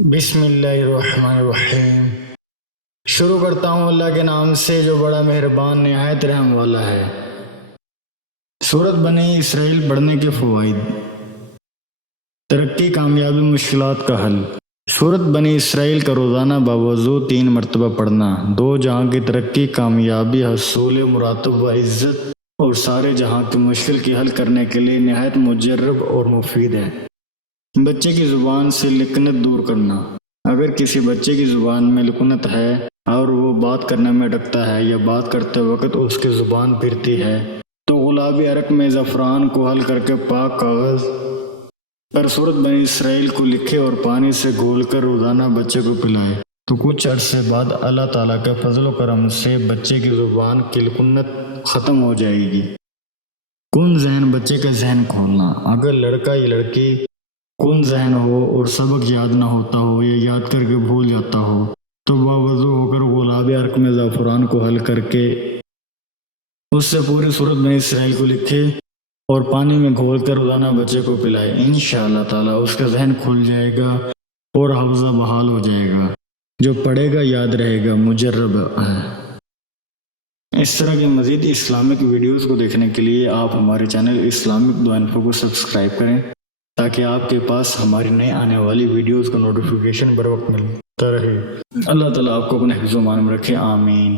بسم اللہ الرحمن الرحیم۔ شروع کرتا ہوں اللہ کے نام سے جو بڑا مہربان نہایت رحم والا ہے۔ سورۃ بنی اسرائیل پڑھنے کے فوائد۔ ترقی، کامیابی، مشکلات کا حل۔ سورۃ بنی اسرائیل کا روزانہ باوضو 3 مرتبہ پڑھنا 2 جہاں کی ترقی، کامیابی، حصول مراتب و عزت اور سارے جہاں کی مشکل کی حل کرنے کے لیے نہایت مجرب اور مفید ہے۔ بچے کی زبان سے لکنت دور کرنا۔ اگر کسی بچے کی زبان میں لکنت ہے اور وہ بات کرنے میں ڈرتا ہے یا بات کرتے وقت اس کی زبان پھرتی ہے تو گلابی عرق میں زعفران کو حل کر کے پاک کاغذ پر سورۃ بنی اسرائیل کو لکھے اور پانی سے گھول کر روزانہ بچے کو پلائے تو کچھ عرصے بعد اللہ تعالیٰ کے فضل و کرم سے بچے کی زبان کی لکنت ختم ہو جائے گی۔ کن ذہن، بچے کا ذہن کھولنا۔ اگر لڑکا یا لڑکی کن ذہن ہو اور سبق یاد نہ ہوتا ہو یا یاد کر کے بھول جاتا ہو تو باوضو ہو کر گلابی عرق میں زعفران کو حل کر کے اس سے پوری سورۃ بنی اسرائیل کو لکھے اور پانی میں گھول کر روزانہ بچے کو پلائے۔ انشاءاللہ تعالیٰ اس کا ذہن کھل جائے گا اور حافظہ بحال ہو جائے گا۔ جو پڑھے گا یاد رہے گا، مجرب ہے۔ اس طرح کی مزید اسلامک ویڈیوز کو دیکھنے کے لیے آپ ہمارے چینل اسلامک دو انفو کو سبسکرائب کریں تاکہ آپ کے پاس ہماری نئے آنے والی ویڈیوز کا نوٹیفیکیشن بر وقت ملتا رہے۔ اللہ تعالیٰ آپ کو اپنے حفظ و امان میں رکھے، آمین۔